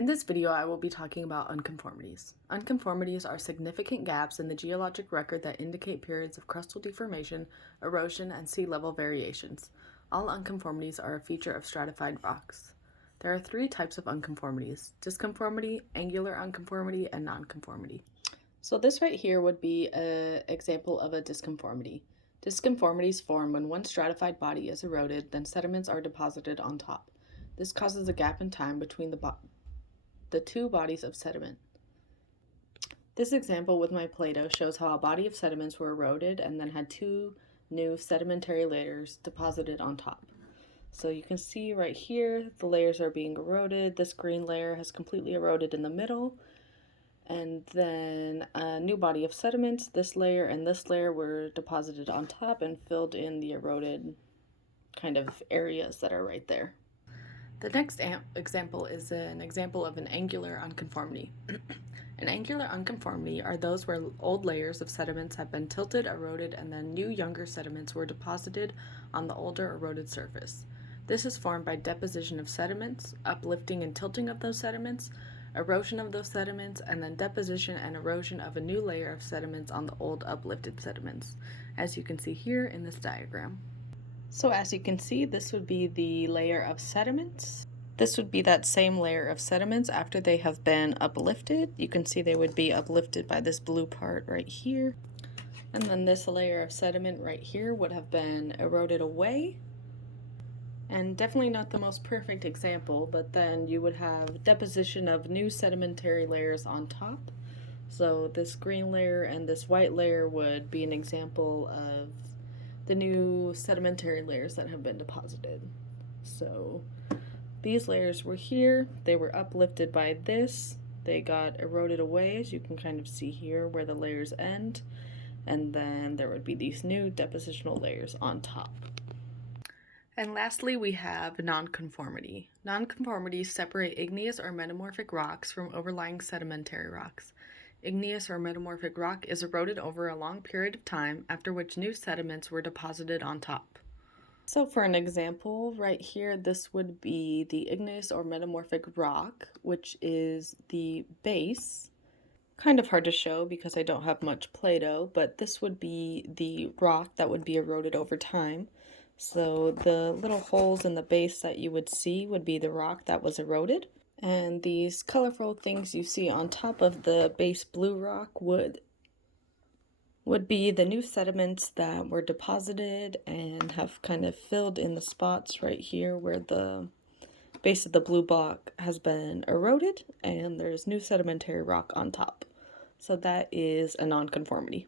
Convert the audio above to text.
In this video, I will be talking about unconformities. Unconformities are significant gaps in the geologic record that indicate periods of crustal deformation, erosion, and sea level variations. All unconformities are a feature of stratified rocks. There are three types of unconformities: disconformity, angular unconformity, and nonconformity. So this right here would be an example of a disconformity. Disconformities form when one stratified body is eroded, then sediments are deposited on top. This causes a gap in time between the two bodies of sediment. This example with my Play-Doh shows how a body of sediments were eroded and then had two new sedimentary layers deposited on top. So you can see right here, the layers are being eroded. This green layer has completely eroded in the middle. And then a new body of sediments, this layer and this layer were deposited on top and filled in the eroded kind of areas that are right there. The next example is an example of an angular unconformity. An angular unconformity are those where old layers of sediments have been tilted, eroded, and then new younger sediments were deposited on the older eroded surface. This is formed by deposition of sediments, uplifting and tilting of those sediments, erosion of those sediments, and then deposition and erosion of a new layer of sediments on the old uplifted sediments, as you can see here in this diagram. So as you can see, this would be the layer of sediments. This would be that same layer of sediments after they have been uplifted. You can see they would be uplifted by this blue part right here. And then this layer of sediment right here would have been eroded away. And definitely not the most perfect example, but then you would have deposition of new sedimentary layers on top. So this green layer and this white layer would be an example of the new sedimentary layers that have been deposited. So these layers were here, they were uplifted by this, they got eroded away, as you can kind of see here where the layers end, and then there would be these new depositional layers on top. And lastly, we have nonconformity. Nonconformities separate igneous or metamorphic rocks from overlying sedimentary rocks. Igneous or metamorphic rock is eroded over a long period of time, after which new sediments were deposited on top. So for an example, right here, this would be the igneous or metamorphic rock, which is the base. Kind of hard to show because I don't have much Play-Doh, but this would be the rock that would be eroded over time. So the little holes in the base that you would see would be the rock that was eroded. And these colorful things you see on top of the base blue rock would be the new sediments that were deposited and have kind of filled in the spots right here where the base of the blue block has been eroded and there's new sedimentary rock on top. So that is a nonconformity.